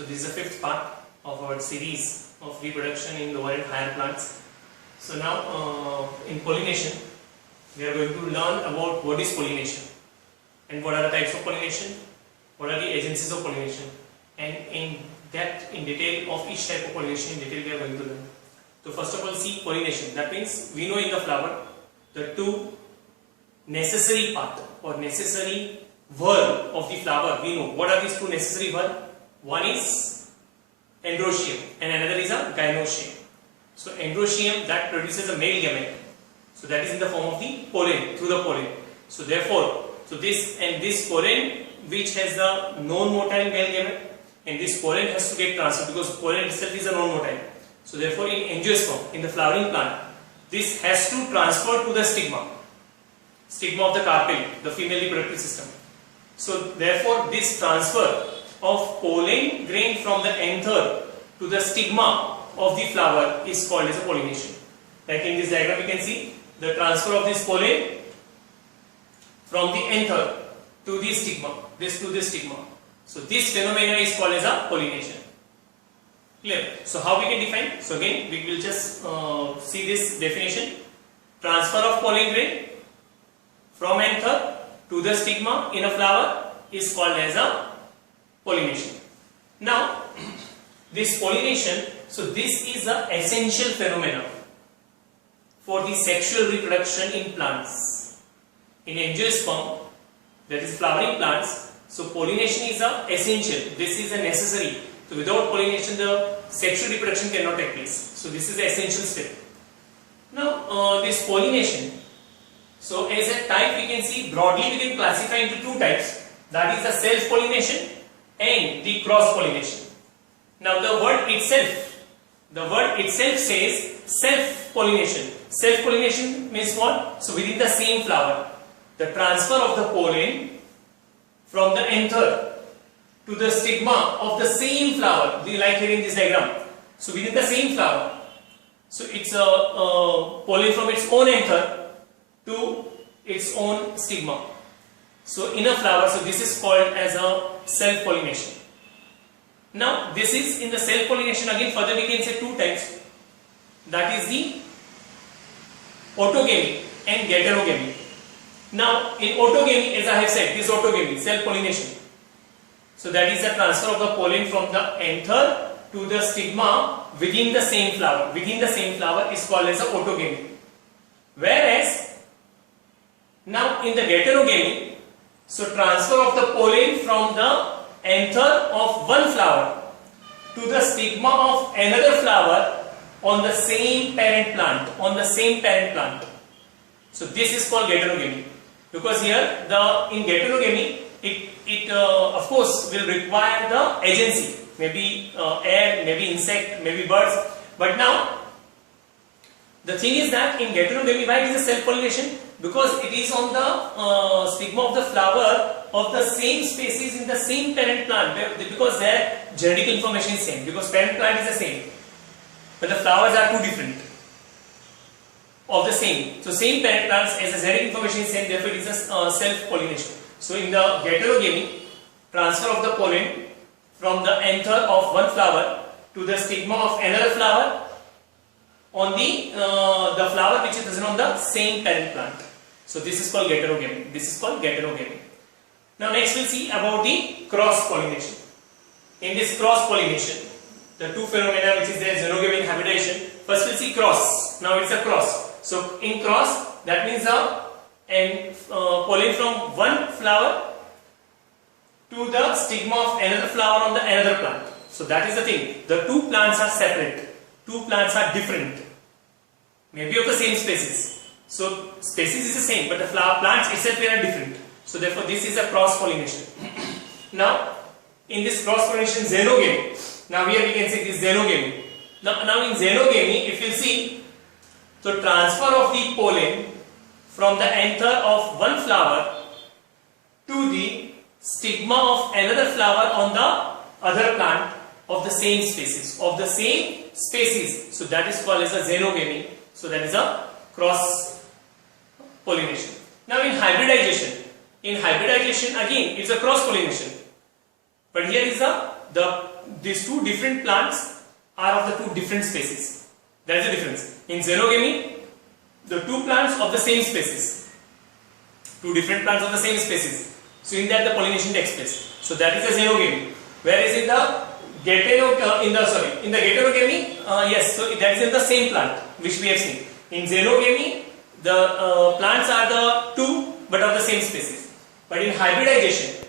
So this is the fifth part of our series of reproduction in lower and higher plants. So now in pollination, we are going to learn about what is pollination and what are the types of pollination, what are the agencies of pollination, and in depth, in detail of each type of pollination in detail we are going to learn. So first of all, see pollination. That means we know in the flower the two necessary part or necessary verb of the flower. We know what are these two necessary verb. One is androecium and another is a gynoecium. So androecium, that produces a male gamete. So that is in the form of the pollen, through the pollen. So therefore, this pollen which has the non-motile male gamete, and this pollen has to get transferred because pollen itself is a non-motile. So therefore in angiosperm, in the flowering plant, this has to transfer to the stigma of the carpel, the female reproductive system. So therefore this transfer of pollen grain from the anther to the stigma of the flower is called as a pollination. Like in this diagram you can see the transfer of this pollen from the anther to the stigma, So this phenomena is called as a pollination. Clear? So how we can define? So again we will just see this definition. Transfer of pollen grain from anther to the stigma in a flower is called as a pollination. Now this pollination, so this is the essential phenomena for the sexual reproduction in plants. In angiosperm, that is flowering plants, so pollination is a essential. This is a necessary. So without pollination, the sexual reproduction cannot take place. So this is the essential step. Now this pollination, so as a type we can see broadly we can classify into two types. That is the self-pollination and the cross-pollination. Now the word itself says self-pollination. Self-pollination means what? So within the same flower, the transfer of the pollen from the anther to the stigma of the same flower, like here in this diagram. So within the same flower, so it's a pollen from its own anther to its own stigma. So in a flower, so this is called as a self-pollination. Now this is in the self-pollination, again further we can say two types. That is the autogamy and heterogamy. Now in autogamy, as I have said, this autogamy, self-pollination. So that is the transfer of the pollen from the anther to the stigma within the same flower. Within the same flower is called as a autogamy. Whereas now in the heterogamy, so transfer of the pollen from the anther of one flower to the stigma of another flower on the same parent plant, So this is called heterogamy, because here in heterogamy it of course will require the agency, maybe air, maybe insect, maybe birds. But now the thing is that in heterogamy, why it is a self-pollination? Because it is on the stigma of the flower of the same species in the same parent plant, because their genetic information is same, because parent plant is the same, but the flowers are two different of the same. So same parent plants, as the genetic information is same, therefore it is a self-pollination. So in the heterogamy, transfer of the pollen from the anther of one flower to the stigma of another flower on the flower which is present on the same parent plant. So this is called heterogamy. Now next we'll see about the cross-pollination. In this cross-pollination, the two phenomena which is there, xenogamy and hybridization. First we'll see cross. Now it's a cross. So in cross, that means pollen from one flower to the stigma of another flower on the another plant. So that is the thing. The two plants are separate. Two plants are different. Maybe of the same species. So species is the same, but the plants itself are different. So therefore this is a cross-pollination. Now in this cross-pollination, xenogamy. Now here we can say this xenogamy. Now in xenogamy, if you see, so transfer of the pollen from the anther of one flower to the stigma of another flower on the other plant of the same species. So that is called as a xenogamy. So that is a cross pollination. Now in hybridization again it's a cross pollination, but here is the these two different plants are of the two different species. There is a difference. In xenogamy, the two plants of the same species, two different plants of the same species. So in that the pollination takes place. So that is the xenogamy. Whereas in the heterogamy, yes, so that is in the same plant which we have seen. In xenogamy, the plants are the two but of the same species. But in hybridization,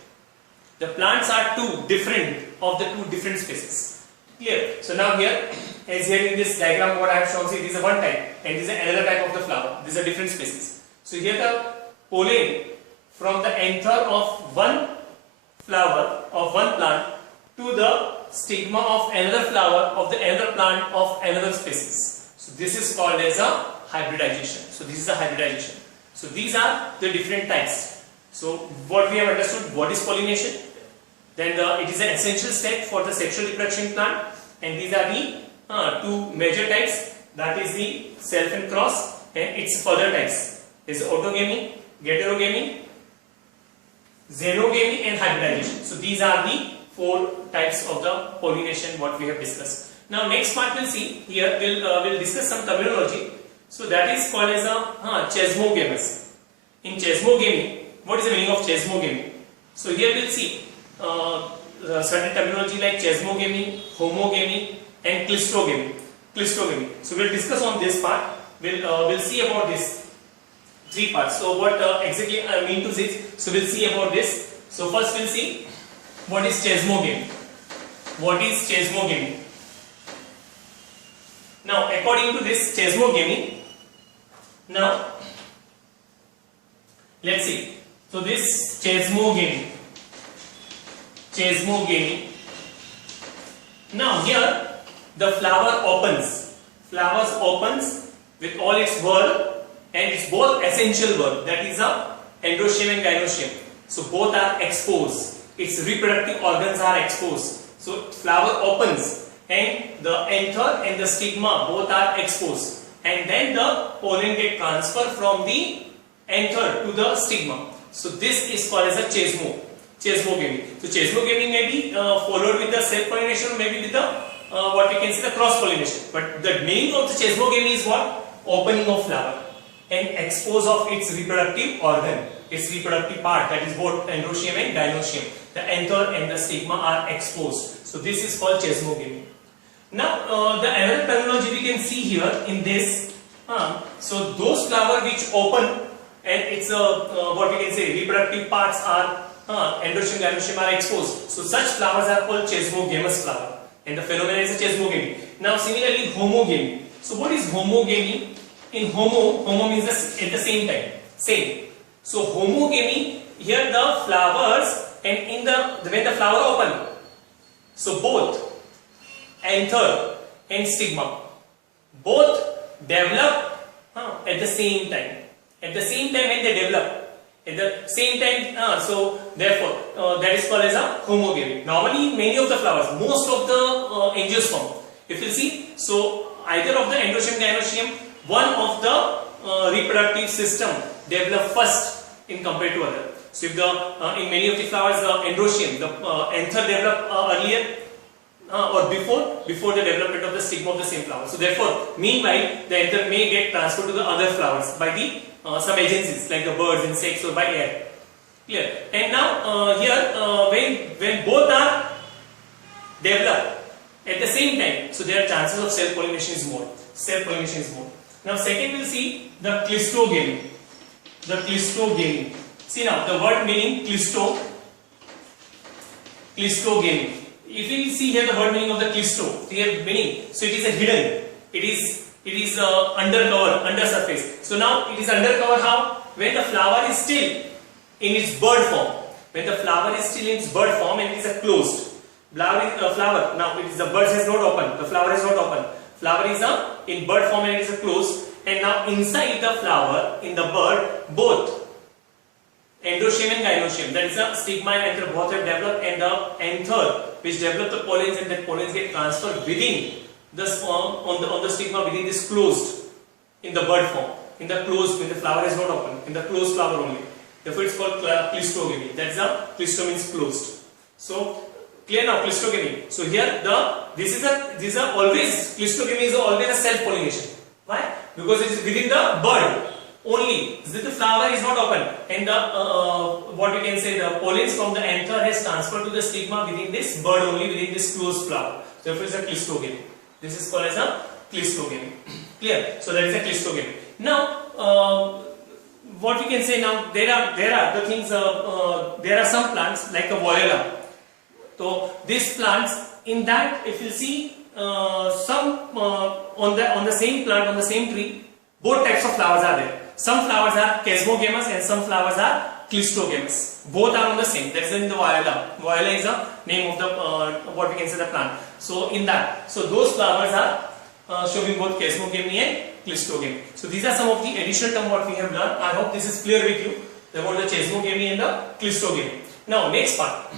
the plants are two different of the two different species. Clear? So now here, as here in this diagram what I have shown, see this is one type and this is another type of the flower. These are different species. So here the pollen from the anther of one flower of one plant to the stigma of another flower of the another plant of another species. So this is called as a hybridization. So this is a hybridization. So these are the different types. So what we have understood, what is pollination? Then it is an essential step for the sexual reproduction plant, and these are the two major types, that is the self and cross and its further types. There is autogamy, heterogamy, xenogamy and hybridization. So these are the four types of the pollination what we have discussed. Now next part we'll see, here we'll discuss some terminology. So that is called as a chesmogamous. In chesmogamy, what is the meaning of chesmogamy? So here we'll see certain terminology like chesmogamy, homogamy and clistogamy. So we'll discuss on this part. We'll see about this three parts. So what exactly I mean to this? So we'll see about this. So first we'll see what is chesmogamy. What is chesmogamy? Now according to this chesmogamy, now let's see. So this chesmogamy. Now here the flower opens. Flowers opens with all its verb, and it's both essential verb, that is a androecium and gynoecium. So both are exposed. Its reproductive organs are exposed. So flower opens and the anther and the stigma both are exposed, and then the pollen get transferred from the anther to the stigma. So this is called as a chesmogamy. So chesmogamy may be followed with the self-pollination, maybe with the what we can say the cross-pollination. But the meaning of the chesmogamy is what? Opening of flower and expose of its reproductive organ, its reproductive part, that is both androecium and gynoecium. The anther and the stigma are exposed. So this is called chesmogamy. Now the another terminology we can see here in this. So those flowers which open and its what we can say reproductive parts are androecium, gynoecium are exposed. So such flowers are called chesmogamous flower, and the phenomenon is a chesmogamy. Now similarly homogamy. So what is homogamy? In homo means at the same time, same. So homogamy, here the flowers and in when the flower open, so both anther and stigma both develop at the same time. At the same time when they develop, at the same time, so therefore that is called as a homogamy. Normally many of the flowers, most of the angiosperm, if you see, so either of the androecium, gynoecium, one of the reproductive system develop first in compared to other. So if in many of the flowers the androecium, the anther develop earlier or before the development of the stigma of the same flower. So therefore, meanwhile the anther may get transferred to the other flowers by the some agencies like the birds, insects, or by air. Clear? And now here when both are developed at the same time, so their chances of self-pollination is more. Now second we'll see the clistogamy. See now the word meaning clistogamy. If we see here the word meaning of the clisto, here meaning, so it is a hidden. It is undercover, under surface. So now it is undercover how? When the flower is still in its bud form. When the flower is still in its bud form and it is a closed flower. Now it is the bud has not opened. The flower is not open. Flower is in bud form and it is a closed. And now inside the flower, in the bud, both androecium and gynoecium, that is the stigma and anther both have developed, and the anther which develop the pollens, and that pollens get transferred within the on the stigma within this closed in the bud form, in the closed when the flower is not open, in the closed flower only. Therefore it's called clistogamy. That is clisto means closed. So Clear now? Cleistogamy. So here these are always, cleistogamy is always a self pollination. Why? Because it is within the bud only. The flower is not open, and the what we can say, the pollens from the anther has transferred to the stigma within this bud only, within this closed flower. Therefore, it's a cleistogamy. This is called as a cleistogamy. Clear? So that is a cleistogamy. Now, what we can say now, there are the things. There are some plants like a viola. So these plants, in that, if you see some on the same plant, on the same tree, both types of flowers are there. Some flowers are chasmogamous and some flowers are cleistogamous. Both are on the same. That's in the viola. Viola is the name of the what we can say the plant. So in that, so those flowers are showing both chasmogamy and cleistogamy. So these are some of the additional terms what we have learned. I hope this is clear with you about the chasmogamy and the cleistogamy. Now next part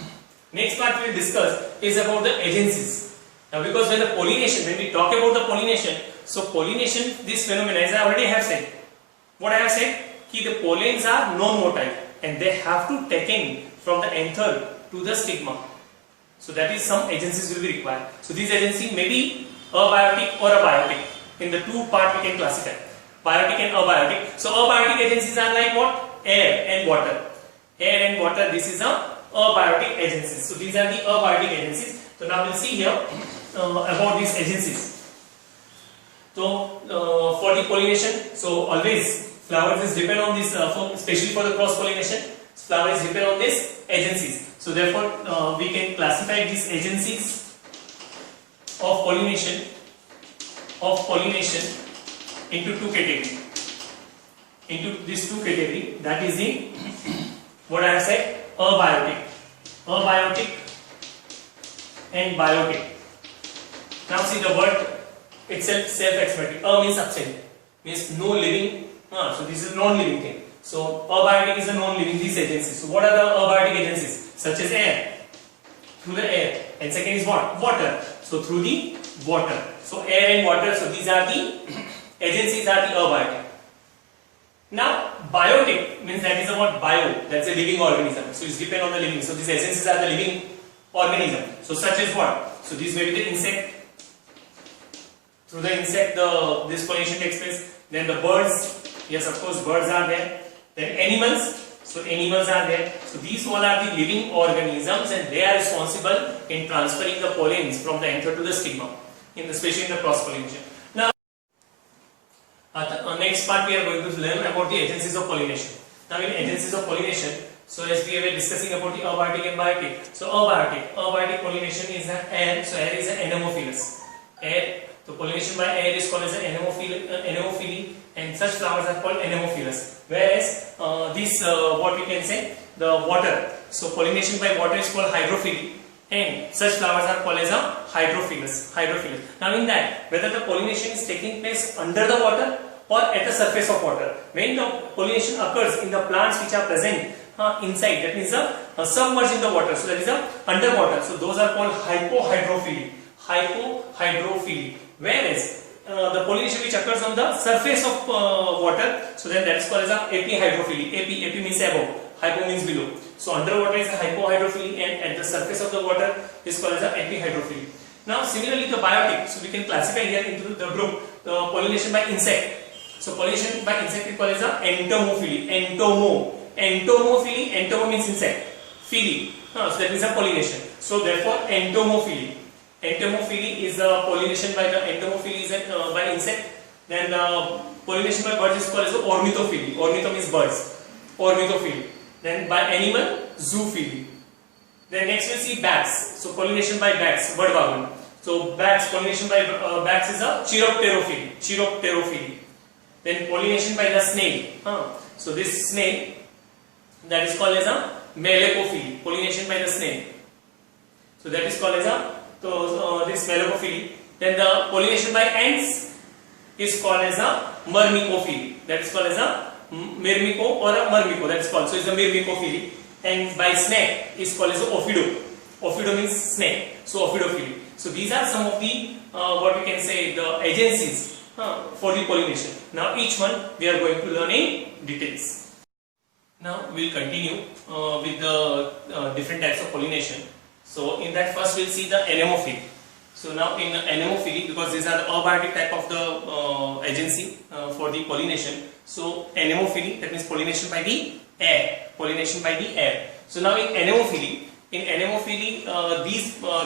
we will discuss is about the agencies. Now because when we talk about the pollination, so pollination, this phenomena, as I already have said, what I have said, कि the pollens are non-motile and they have to taken from the anther to the stigma. So that is some agencies will be required. So these agencies may be abiotic or abiotic. In the two part we can classify biotic and abiotic. So abiotic agencies are like what? Air and water. Air and water, this is a abiotic agencies. So these are the abiotic agencies. So now we'll see here about these agencies. So for the pollination, so always flowers is depend on this, especially for the cross pollination, flowers depend on these agencies. So therefore we can classify these agencies of pollination into two categories. Into these two categories, that is the what I have said, abiotic and biotic. Now see the word itself self-explanatory. Means absent, means no living. So this is non-living thing. So abiotic is a non-living, these agencies. So what are the abiotic agencies? Such as air, through the air, and second is what? Water. So through the water. So air and water. So these are the agencies are the abiotic. Now biotic means that is the word bio. That's a living organism. So it's depend on the living. So these agencies are the living organism. So such as what? So these may be the insect. Through the insect, this pollination takes place. Then the birds, yes, of course, birds are there. Then animals, so animals are there. So these all are the living organisms, and they are responsible in transferring the pollens from the anther to the stigma, especially in the cross pollination. Now, next part we are going to learn about the agencies of pollination. Now, in agencies of pollination, so as we were discussing about the abiotic and biotic. So abiotic pollination is the air. So air is an anemophilous. Air. So pollination by air is called as an anemophily, and such flowers are called anemophilous. Whereas what we can say, the water. So pollination by water is called hydrophily, and such flowers are called as a hydrophilous. Now in that, whether the pollination is taking place under the water or at the surface of water, when the pollination occurs in the plants which are present inside, that means submerged in the water. So that is underwater. So those are called hypohydrophily. Whereas the pollination which occurs on the surface of water, so then that is called as a epihydrophily. Epi means above, hypo means below. So underwater is a hypohydrophily, and at the surface of the water is called as a epihydrophily. Now similarly the biotic, so we can classify here into the group the pollination by insect. So pollination by insect is called as a entomophily. Entomo means insect. Phily. So that is a pollination. So therefore entomophily. Entomophily is the pollination by the entomophily is by insect. Then pollination by birds is called as ornithophily. Ornitho means birds. Ornithophily. Then by animal, zoophily. Then next we'll see bats. So pollination by bats, bird wagon. So bats, pollination by bats is a chiropterophily. Then pollination by the snail. So this snail, that is called as a melepophily. Pollination by the snail. So that is called as a this melepophily. Then the pollination by ants is called as a myrmecophily. That is called as a myrmico or a myrmico. That is called. So it's a myrmicophily. And by snake is called as a ophido. Ophido means snake. So ophidophily. So these are some of the what we can say the agencies for the pollination. Now each one we are going to learn in details. Now we will continue with the different types of pollination. So in that first we'll see the anemophily. So now in anemophily, because these are the abiotic type of the agency for the pollination. So anemophily, that means pollination by the air. Pollination by the air. So now in anemophily,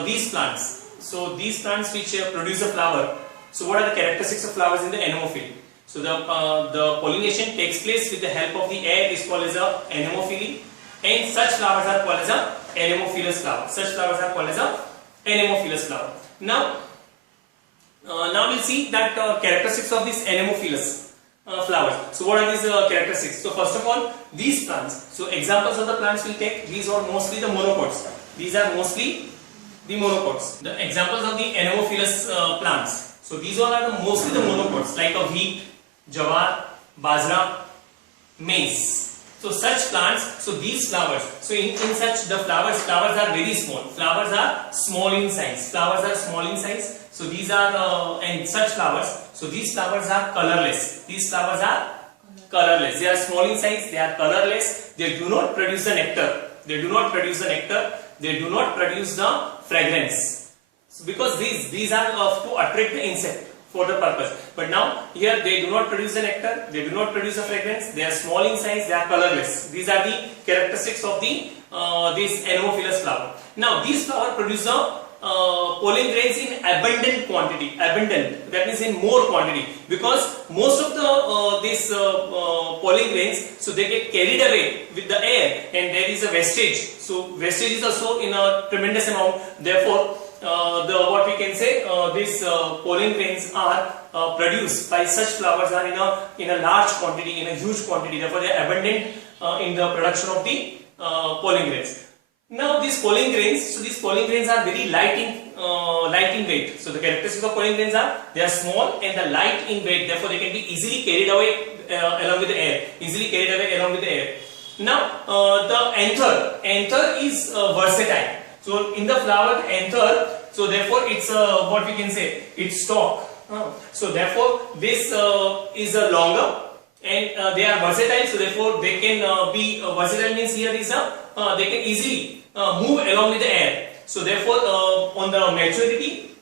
these plants. So these plants which produce a flower. So what are the characteristics of flowers in the anemophily? So the pollination takes place with the help of the air is called as a anemophily, and such flowers are called as a anemophilous flower. Such flowers are called as a anemophilous flower. Now we'll see that characteristics of these anemophilous flowers. So what are these characteristics? So first of all, these plants. So examples of the plants we'll take. These are mostly the monocots. These are mostly the monocots. The examples of the anemophilous plants. So these all are mostly the monocots, like a wheat, jawar, bajra, maize. So such plants, so these flowers, so in such the flowers are very small. Flowers are small in size. Flowers are small in size. So these are and such flowers. So these flowers are colorless. These flowers are colorless. They are small in size. They are colorless. They do not produce the nectar. They do not produce the nectar. They do not produce the fragrance. So because these are to attract the insect for the purpose. But now here they do not produce the nectar, they do not produce the fragrance, they are small in size, they are colorless. These are the characteristics of the this anemophilous flower. Now these flowers produce the pollen grains in abundant quantity. Abundant, that means in more quantity, because most of the these pollen grains, so they get carried away with the air, and there is a wastage. So wastage is also in a tremendous amount. Therefore what we can say, these pollen grains are produced by such flowers are in a large quantity, in a huge quantity. Therefore they are abundant in the production of the pollen grains. Now these pollen grains, so these pollen grains are very light in weight. So the characteristics of pollen grains are they are small and the light in weight. Therefore they can be easily carried away along with the air. Easily carried away along with the air. Now the anther is versatile. So in the flower anther, so therefore it's what we can say, it's stalk. So therefore this is longer and they are versatile. So therefore they can be versatile means here is they can easily move along with the air. So therefore on the maturity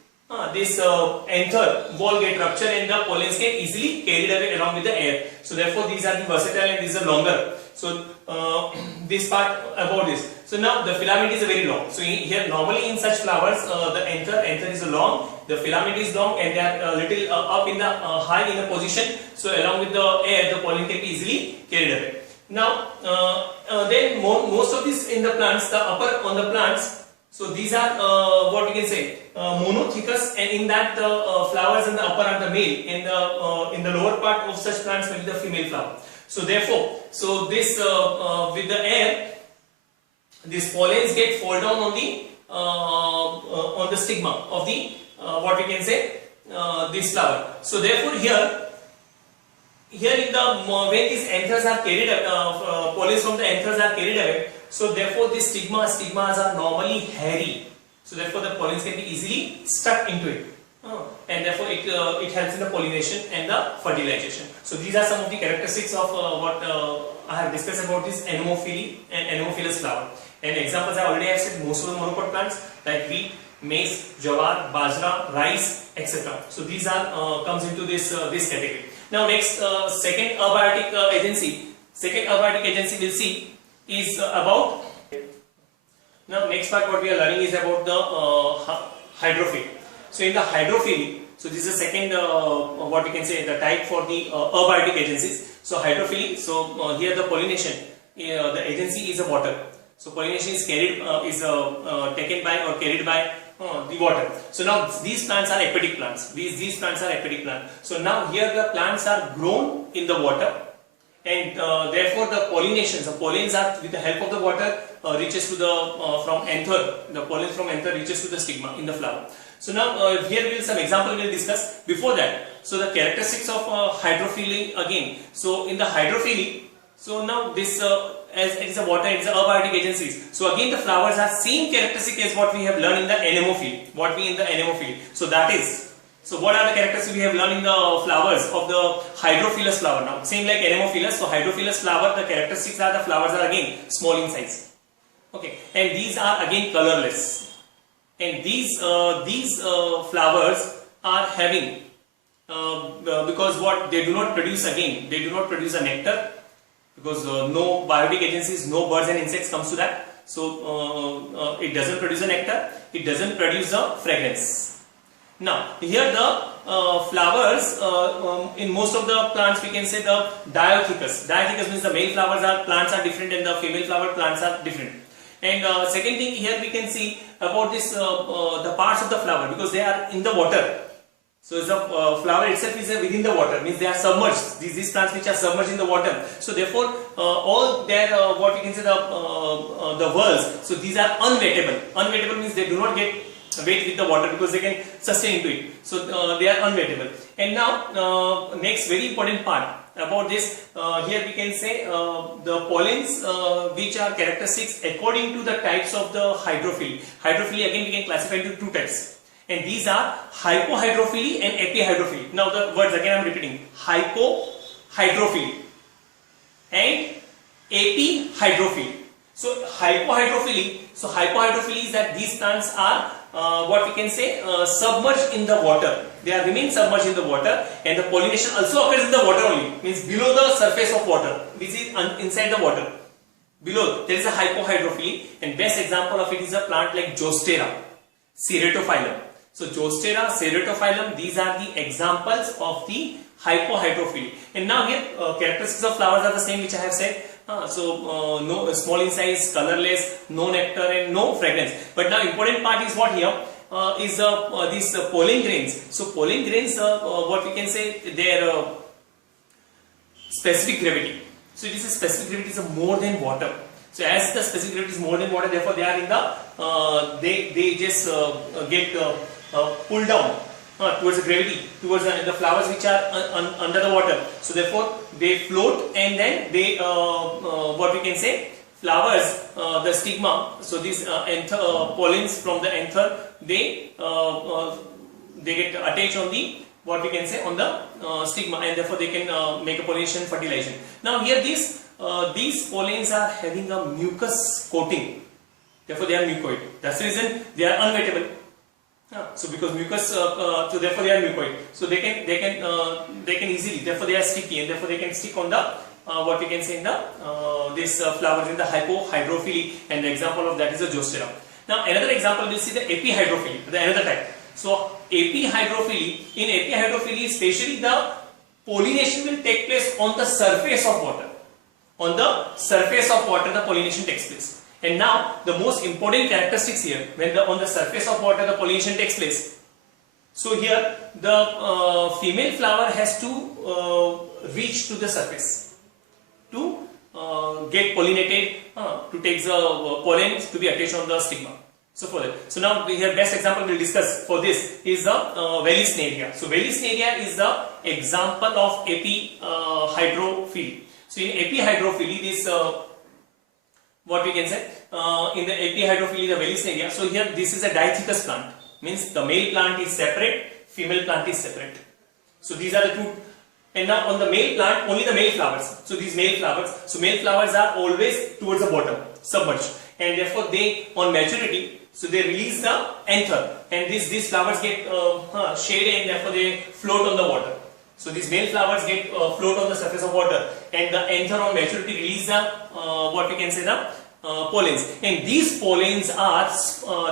this anther wall get ruptured and the pollens can easily carried away along with the air. So therefore these are the versatile and these are longer. So this part about this. So now the filament is very long. So here normally in such flowers the anther is long, the filament is long, and they are a little up in the high in a position. So along with the air the pollen can be easily carried away. Now then most of this in the plants, the upper on the plants, so these are what we can say monothecous, and in that the flowers in the upper are the male, and in the lower part of such plants will be the female flower. So therefore, so this with the air, these pollens get fall down on the stigma of the what we can say this flower. So therefore here in the when these anthers are carried pollens from the anthers are carried away, so therefore these stigmas are normally hairy. So therefore the pollens can be easily stuck into it. And therefore it helps in the pollination and the fertilization. So these are some of the characteristics of what I have discussed about this anemophily and anemophilous flower. And examples I already have said, most of the monocot plants like wheat, maize, jawar, bajra, rice, etc. So these are comes into this this category. Now next second abiotic agency. Second abiotic agency we'll see is about. Now next part what we are learning is about the hydrophily. So in the hydrophily, so this is the second what we can say the type for the abiotic agencies. So hydrophily, so here the pollination, the agency is a water. So pollination is carried taken by or carried by the water. So now these plants are aquatic plants. These plants are aquatic plants. So now here the plants are grown in the water, and therefore the pollinations, the pollens are with the help of the water reaches to the from anther. The pollen from anther reaches to the stigma in the flower. So now here we will some example we will discuss. Before that, so the characteristics of hydrophily again. So in the hydrophily, so now this as it is a water, it is a abiotic agencies. So again the flowers are same characteristic as what we have learned in the anemophily. What we in the anemophily. So that is. So what are the characteristics we have learned in the flowers of the hydrophilous flower? Now same like anemophilous. So hydrophilous flower, the characteristics are the flowers are again small in size. Okay, and these are again colorless. and these flowers are having because what they do not produce again, they do not produce a nectar because no biotic agencies, no birds and insects comes to that. So it doesn't produce a nectar, it doesn't produce a fragrance. Now here the flowers in most of the plants we can say the diothecous. Diothecous means the male plants are different and the female flower plants are different. And second thing here we can see about this the parts of the flower because they are in the water. So the flower itself is within the water, means they are submerged. These plants which are submerged in the water. So therefore all their what we can say the whorls. So these are unwettable. Unwettable means they do not get weight with the water because they can sustain into it. So they are unwettable. And now next very important part about this, here we can say the pollens which are characteristics according to the types of the hydrophily. Hydrophily again we can classify into two types. And these are hypohydrophily and epihydrophily. Now the words again I am repeating. Hypohydrophily and epihydrophily. So hypohydrophily is that these plants are what we can say submerged in the water. They are remain submerged in the water, and the pollination also occurs in the water only, means below the surface of water. This is inside the water. Below there is a hypohydrophily, and best example of it is a plant like Zostera, Ceratophyllum. So Zostera, Ceratophyllum, these are the examples of the hypohydrophily. And now here characteristics of flowers are the same which I have said. No small in size, colorless, no nectar and no fragrance. But now important part is what here is these pollen grains. So pollen grains, what we can say, their specific gravity. So it is a specific gravity is more than water. So as the specific gravity is more than water, therefore they are in the they just get pulled down towards the gravity, towards the flowers which are under the water. So therefore they float, and then they what we can say, flowers, the stigma. So these pollens from the anther, they get attached on the what we can say on the stigma, and therefore they can make a pollination fertilization. Now here these pollens are having a mucus coating, therefore they are mucoid. That's the reason they are unwettable. So because mucus, so therefore they are mucoid. So they can easily, therefore they are sticky, and therefore they can stick on the what we can say in the this flowers in the hypohydrophily, and the example of that is the Zostera. Now another example we'll see the epihydrophily, the another type. So epihydrophily, in epihydrophily especially the pollination will take place on the surface of water. On the surface of water the pollination takes place. And now the most important characteristics here, when on the surface of water the pollination takes place. So here the female flower has to reach to the surface to get pollinated, to take the pollen to be attached on the stigma. So for that, so now we have best example we'll discuss for this is the Vallisneria. So Vallisneria is the example of epihydrophily. So in epihydrophily, this what we can say in the epihydrophily, the Vallisneria. So here this is a dithecous plant, means the male plant is separate, female plant is separate. So these are the two. And now on the male plant, only the male flowers. So these male flowers. So male flowers are always towards the bottom, submerged, and therefore they on maturity, so they release the anther, and these flowers get shaded, and therefore they float on the water. So these male flowers get float on the surface of water, and the anther on maturity release the what we can say the pollens. And these pollens are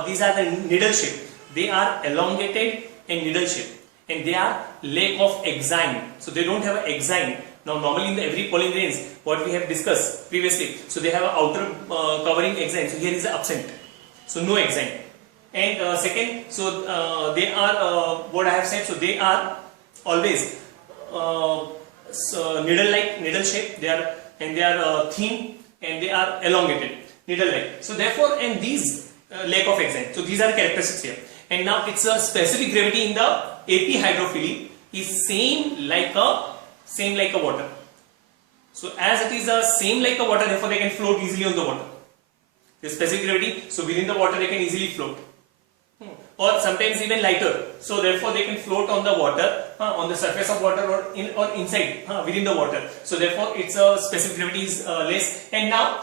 these are the needle shape. They are elongated and needle shape, and they are lack of exine. So they don't have an exine. Now normally in the every pollen grains, what we have discussed previously, so they have an outer covering exine. So here is absent. So no exine. And second, so they are what I have said. So they are always needle-like, needle shape. They are, and they are thin, and they are elongated, needle-like. So therefore, and these lack of exine. So these are the characteristics here. And now it's a specific gravity in the epihydrophily is same like a water. So as it is the same like a water, therefore they can float easily on the water. The specific gravity, so within the water they can easily float. Or sometimes even lighter, so therefore they can float on the water, on the surface of water, or inside within the water. So therefore its specific gravity is less. And now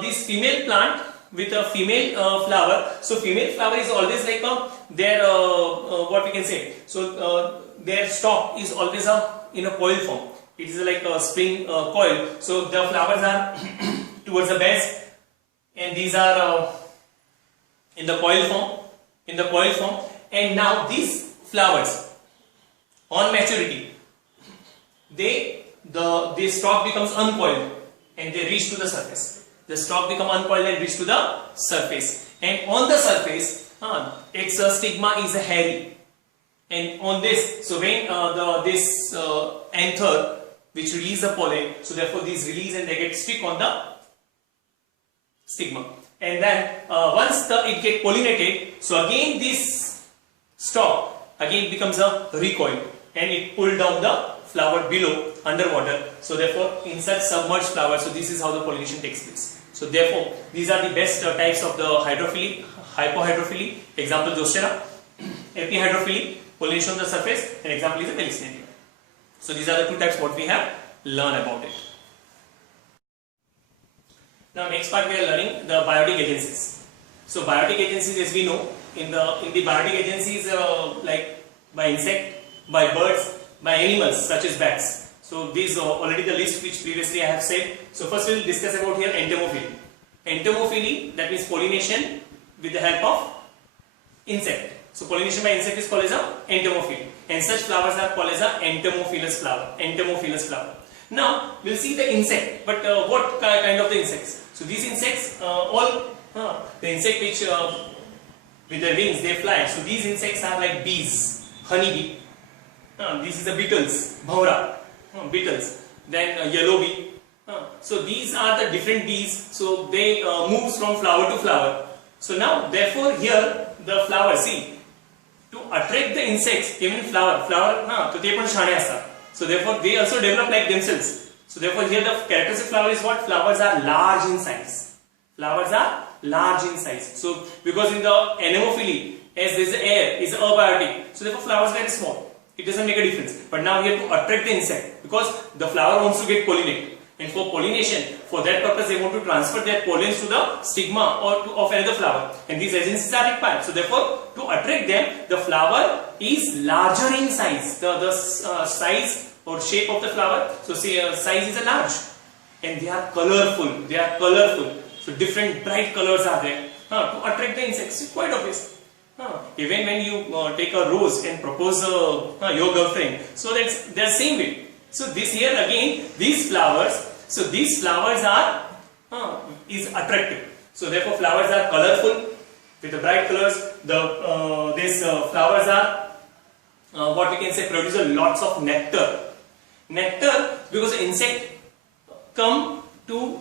this female plant with a female flower. So female flower is always like their what we can say. So their stalk is always in a coil form. It is like a spring coil. So the flowers are towards the base, and these are in the coil form. And now these flowers on maturity, the stalk becomes uncoiled and they reach to the surface. The stalk become uncoiled and reach to the surface. And on the surface, its stigma is hairy. And on this, so when this anther which release the pollen, so therefore these release and they get stick on the stigma. And then once it get pollinated, so again this stalk again becomes a recoil and it pull down the flower below underwater. So therefore in such submerged flowers, so this is how the pollination takes place. So therefore these are the best types of the hydrophily, hypohydrophily. Example Zostera, epihydrophily, pollination on the surface, and example is a Melissendium. So these are the two types what we have learned about it. Now next part we are learning the biotic agencies. So biotic agencies, as we know, in the biotic agencies like by insect, by birds, by animals such as bats. So these are already the list which previously I have said. So first we will discuss about here entomophily. Entomophily, that means pollination with the help of insect. So pollination by insect is called as a entomophily, and such flowers are called as a entomophilous flower. Now we will see the insect, but what kind of the insects? So these insects, all the insect which with their wings they fly. So these insects are like bees, honeybee. This is the beetles, bhaura, beetles. Then yellow bee. So these are the different bees. So they moves from flower to flower. So now therefore here the flower, see, to attract the insects, even flower, to te पण छाने असतात. So therefore they also develop like themselves. So therefore here the characteristic flower is what? Flowers are large in size. So because in the anemophily, as there is air, is abiotic, so therefore flowers are very small. It doesn't make a difference. But now we have to attract the insect because the flower wants to get pollinated. And for pollination, for that purpose, they want to transfer their pollens to the stigma or of another flower. And these agencies are required. So therefore, to attract them, the flower is larger in size. The size or shape of the flower, so say size is a large. And they are colorful. So different bright colors are there to attract the insects. It's quite obvious. Even when you take a rose and propose your girlfriend, so that's the same way. So this here again, these flowers are is attractive. So therefore flowers are colorful with the bright colors. These flowers are what we can say produce lots of nectar. Nectar because the insect come to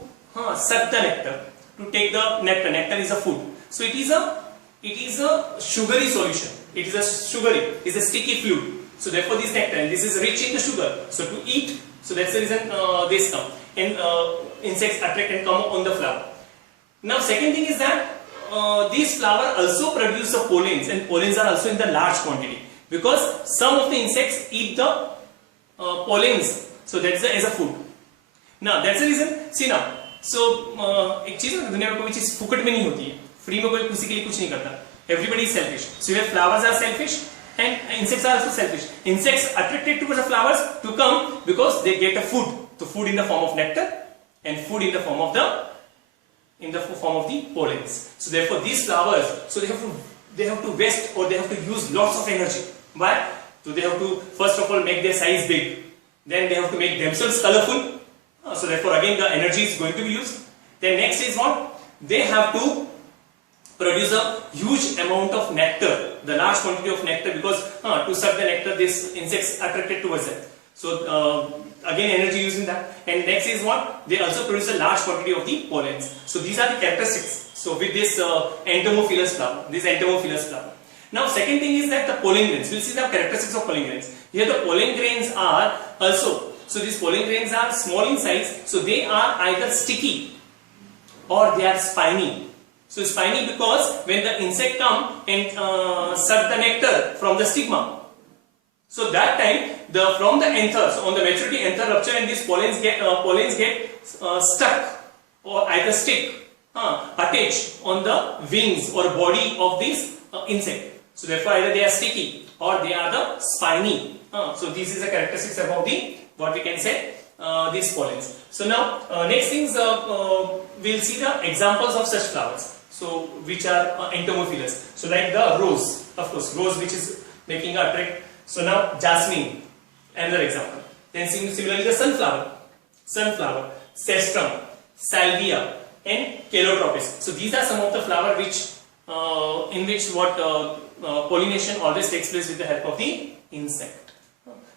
suck the nectar, to take the nectar. Nectar is a food. So it is a sugary solution. It is a sticky fluid. So therefore this nectar, and this is rich in the sugar. So to eat, so that's the reason this come. And insects attract and come on the flower. Now second thing is that these flowers also produce the pollens, and pollens are also in the large quantity. Because some of the insects eat the pollens. So that's as a food. Now that's the reason, see now. So एक चीज है दुनिया में कोई चीज फुकट में नहीं होती है, फ्री में कोई किसी के लिए कुछ नहीं करता. Everybody is selfish. So your flowers are selfish and insects are also selfish. Insects attracted towards the flowers to come because they get a food. So food in the form of nectar and food in the form of the pollens. So therefore these flowers, so they have to waste or they have to use lots of energy. Why? So they have to first of all make their size big. Then they have to make themselves colorful. So therefore again the energy is going to be used. Then next is what? They have to produce a huge amount of nectar, the large quantity of nectar, because to suck the nectar these insects attracted towards them. So again energy used in that. And next is what? They also produce a large quantity of the pollens. So these are the characteristics. So with this entomophilous flower, Now second thing is that the pollen grains. We'll see the characteristics of pollen grains. Here the pollen grains are also, so these pollen grains are small in size, so they are either sticky or they are spiny. So spiny because when the insect come and suck the nectar from the stigma, so that time from the anthers on the maturity anther rupture and these pollens get stuck or either stick attach on the wings or body of this insect. So therefore either they are sticky or they are the spiny. So this is the characteristics about the what we can say these pollens. So now next things we'll see the examples of such flowers. So which are entomophilous. So like the rose, of course, rose which is making a attract. So now jasmine, another example. Then similarly the sunflower, cestrum, salvia, and calotropis. So these are some of the flower which in which what pollination always takes place with the help of the insect.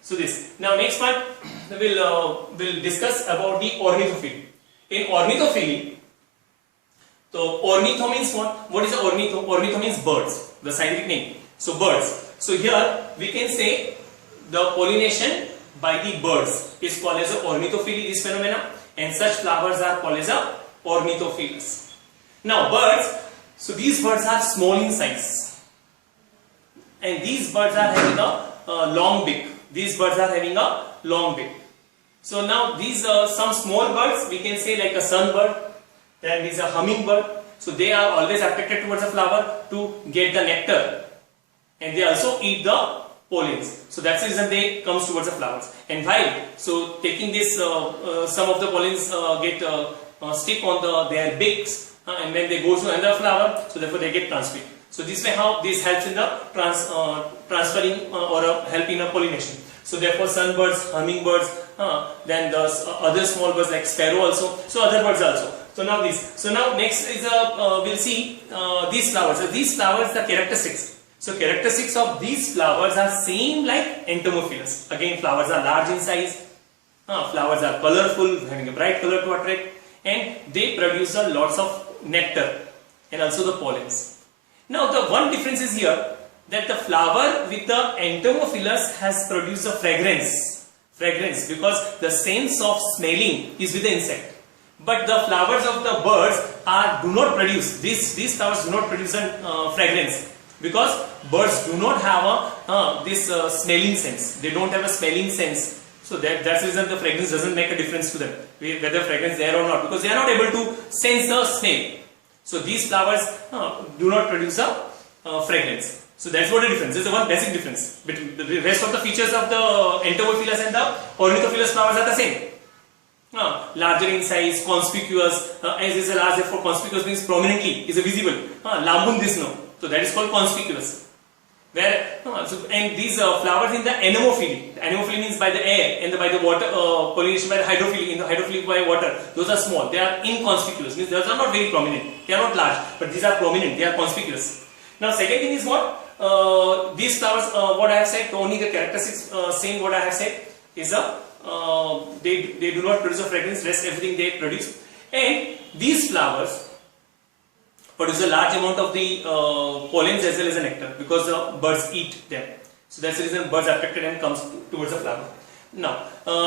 So this. Now next part we'll discuss about the ornithophily. In ornithophily, so ornitho means what? What is the ornitho? Ornitho means birds, the scientific name. So birds. So here we can say the pollination by the birds is called as a ornithophily, this phenomena, and such flowers are called as a ornithophilous. Now birds, so these birds are small in size, and these birds are having a long beak. These birds are having a long beak. So now these some small birds we can say like a sunbird, then is a hummingbird. So they are always attracted towards a flower to get the nectar, and they also eat the pollens. So that's the reason they comes towards the flowers. And while so taking this, some of the pollens get stick on their beaks, and when they go to another flower, so therefore they get transmitted. So this way how this helps in the transferring or help in a pollination. So therefore sunbirds, hummingbirds, then the other small birds like sparrow also. So other birds also. So now this. So now next is we'll see these flowers. So these flowers, the characteristics. So characteristics of these flowers are same like entomophilous. Again, flowers are large in size. Flowers are colorful, having a bright color to attract, and they produce a lots of nectar and also the pollens. Now the one difference is here that the flower with the entomophilous has produced a fragrance because the sense of smelling is with the insect. But the flowers of the birds do not produce, these flowers do not produce a fragrance because birds do not have this smelling sense. They don't have a smelling sense. So that's the reason the fragrance doesn't make a difference to them, whether fragrance there or not, because they are not able to sense the smell. So these flowers do not produce a fragrance. So that's what the difference is. The one basic difference between the rest of the features of the entomophilous and the ornithophilous flowers are the same. Larger in size, conspicuous, as is a large, therefore conspicuous means prominently, is visible. Lambun disno. So that is called conspicuous. Where and these flowers in the anemophily. The anemophily means by the air and by the water pollination by the hydrophily. In the hydrophily by water, those are small. They are inconspicuous. Means those are not very prominent. They are not large, but these are prominent. They are conspicuous. Now second thing is what these flowers. What I have said, only the characteristics same. What I have said is they do not produce a fragrance. Rest everything they produce, and these flowers produce a large amount of the pollens as well as the nectar because the birds eat them. So that's the reason birds are attracted and comes towards the flower. Now,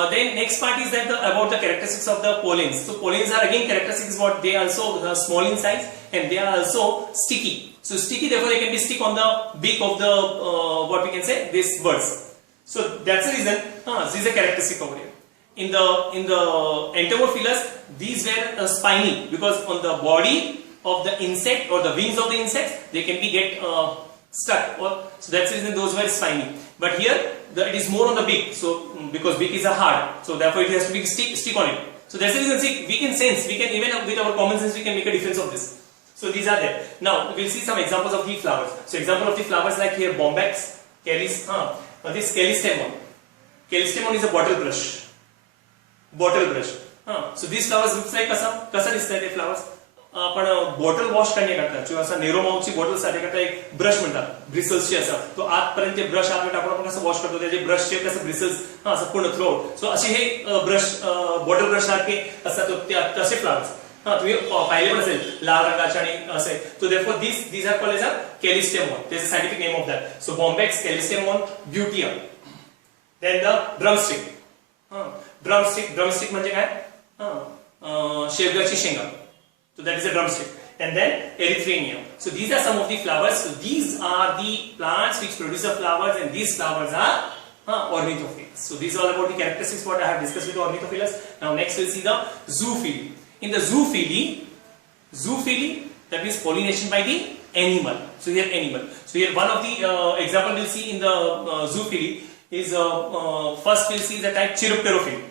then next part is that about the characteristics of the pollens. So pollens are again characteristics what they also small in size and they are also sticky. So sticky, therefore they can be stick on the beak of the what we can say these birds. So that's the reason this is a characteristic over here. In the entomophilous, these were spiny because on the body of the insect or the wings of the insects they can be get stuck, so that's the reason those were spiny. But here it is more on the beak, so because beak is a hard, so therefore it has to be stick on it. So that's the reason, see, we can sense, we can even with our common sense we can make a difference of this. So these are there. Now we'll see some examples of the flowers. So example of the flowers like here bombax, this callistemon. Callistemon is a bottle brush. So these flowers looks like कसा दिसतात ते flowers. आपण bottle wash करण्याकरता किंवा असा नेरोमाउथची bottle साठवण्याकरता एक brush म्हणतात ब्रिसल्सची असा तो आतपर्यंत ते ब्रश आपल्या टाकून आपण कसं वॉश करतो त्याचे ब्रशचे कसं ब्रिसल्स असं पूर्ण थ्रोआउट. सो असे हे ब्रश बॉटल ब्रश सारखे असतात तसे फ्लावर्स तुम्ही पाहिले पण असेल लाल रंगाचे आणि असे. सो therefore these are called as a callistemon. There is a scientific name of that. So bombax, callistemon, butea. Then the drumstick. drumstick म्हणजे काय शेवगाची शेंगा. So that is a drumstick. And then erythrenia. So these are some of the flowers. So these are the plants which produce the flowers, and these flowers are ornithophilous. So these are all about the characteristics what I have discussed with the ornithophilous. Now next we'll see the zoophily. In the zoophily, Zoophily, that means pollination by the animal. So here animal. So here one of the example we'll see in the zoophily is first we'll see the type Chiropterophily.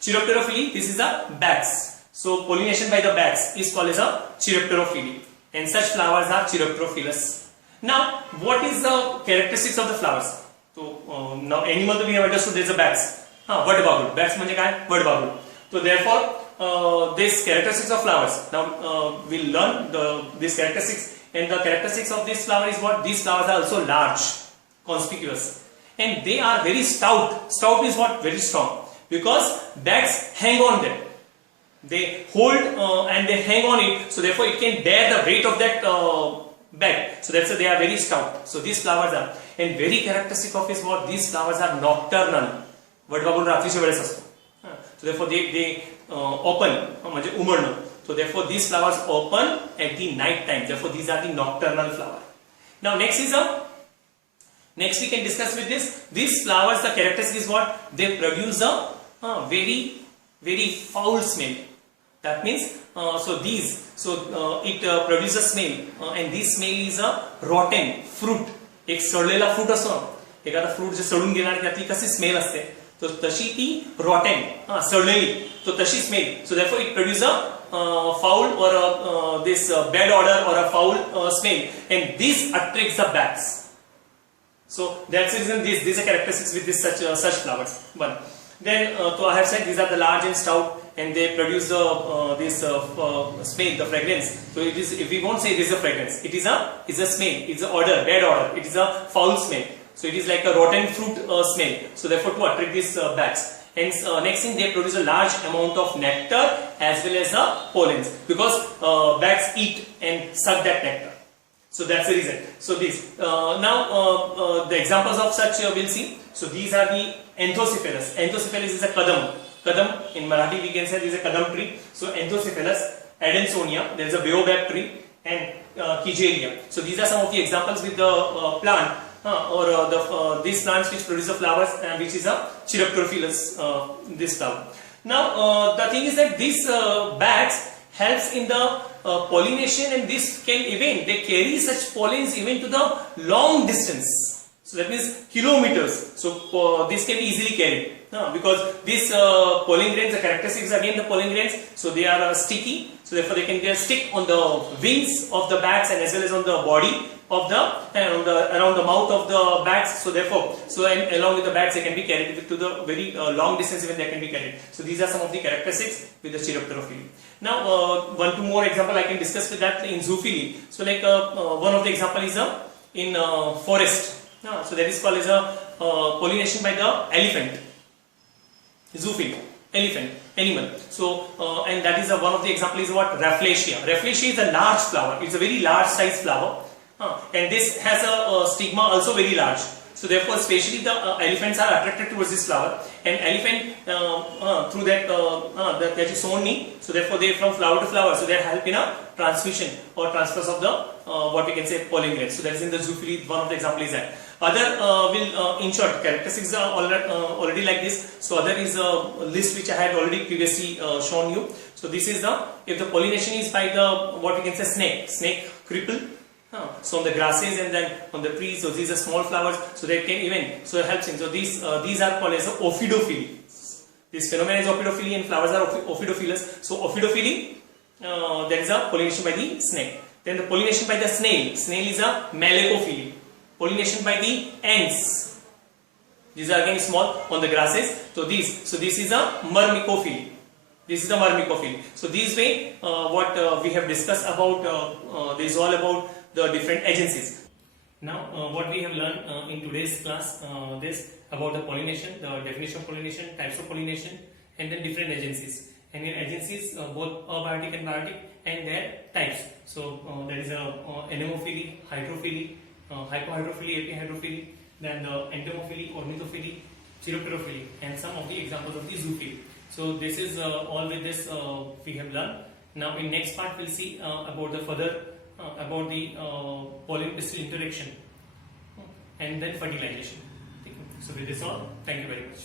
Chiropterophily, this is the bats. So pollination by the bats is called as a Chiropterophily, and such flowers are Chiropterophilous. Now, what is the characteristics of the flowers? So now animal we have understood, there is a bats. Word bats म्हणजे काय? Word. So therefore these characteristics of flowers. Now we'll learn these characteristics, and the characteristics of this flower is what? These flowers are also large, conspicuous, and they are very stout. Stout is what? Very strong, because bats hang on them. They hold and they hang on it, so therefore it can bear the weight of that bag. So that's why they are very stout. So these flowers are, and very characteristic of is what? These flowers are nocturnal. So therefore they open, so therefore these flowers open at the night time. Therefore these are the nocturnal flower. Now next we can discuss with this. These flowers, the characteristic is what? They produce a very foul smell. That means it produces smell, and this smell is a rotten fruit. एक सडलेला fruit असतो, एखादा fruit जे सडून गेला आणि त्यातली कशी smell असते, तो तशी ती रॉटेन सडलेली, तो तशी smell. So therefore it produces a foul or this bad odor or a foul smell, and this attracts the bats. So that's the reason these are characteristics with this such flowers. One. Then so I have said these are the large and stout, and they produce this smell, the fragrance. So it is, if we won't say this is a fragrance, it is a smell, it's an odor, bad odor, it is a foul smell. So it is like a rotten fruit smell. So therefore to attract these bats. Hence next thing, they produce a large amount of nectar as well as pollens, because bats eat and suck that nectar. So that's the reason. So this now the examples of such we'll see. So these are the Anthocephalus. Anthocephalus is a kadam. Kadam in Marathi we can say this is a kadam tree. So Anthocephalus, Adansonia, there is a baobab tree, and Kigelia. So these are some of the examples with the plant or these plants which produce the flowers, which is a Chiropterophilus, this flower. Now the thing is that these bats helps in the pollination, and this can even, they carry such pollens even to the long distance. So that means kilometers. So this can be easily carried because these pollen grains, the characteristics again the pollen grains. So they are sticky. So therefore they can stick on the wings of the bats and as well as on the body of the around the mouth of the bats. So therefore, and along with the bats they can be carried to the very long distance, even they can be carried. So these are some of the characteristics with the Chiropterophily. Now two more example I can discuss with that in zoophily. So like one of the example is in forest. So that is called as a pollination by the elephant. Zoophily, elephant, animal. So and that is one of the example is what? Rafflesia. Rafflesia is a large flower. It's a very large size flower, and this has a stigma also very large. So therefore, especially the elephants are attracted towards this flower, and elephant through that is sown knee. So therefore, they from flower to flower. So they help in a transmission or transfers of the what we can say pollen grains. So that is in the zoophily. One of the example is that. Other will in short characteristics are already like this. So other is a list which I had already previously shown you. So this is if the pollination is by the what we can say snake cripple. So on the grasses and then on the trees. So these are small flowers. So they can even it helps in. So these are called as ophidophily. This phenomenon is ophidophily, and flowers are ophidophilous. So ophidophily, there is a pollination by the snake. Then the pollination by the snail. Snail is a malacophily. Pollination by the ants. These are again small on the grasses. So this is a myrmecophily. This is the myrmecophily. So this way, what we have discussed about this is all about the different agencies. Now, what we have learned in today's class, this about the pollination, the definition of pollination, types of pollination, and then different agencies. And in agencies, both abiotic and biotic, and their types. So there is a anemophily, hydrophily, hypohydrophily, epihydrophily, then the entomophily, ornithophily, chiropterophily, and some of the examples of the zoophily. So this is all with this we have learned. Now in next part we'll see about the further about the pollen pistil interaction and then fertilization. So with this all, thank you very much.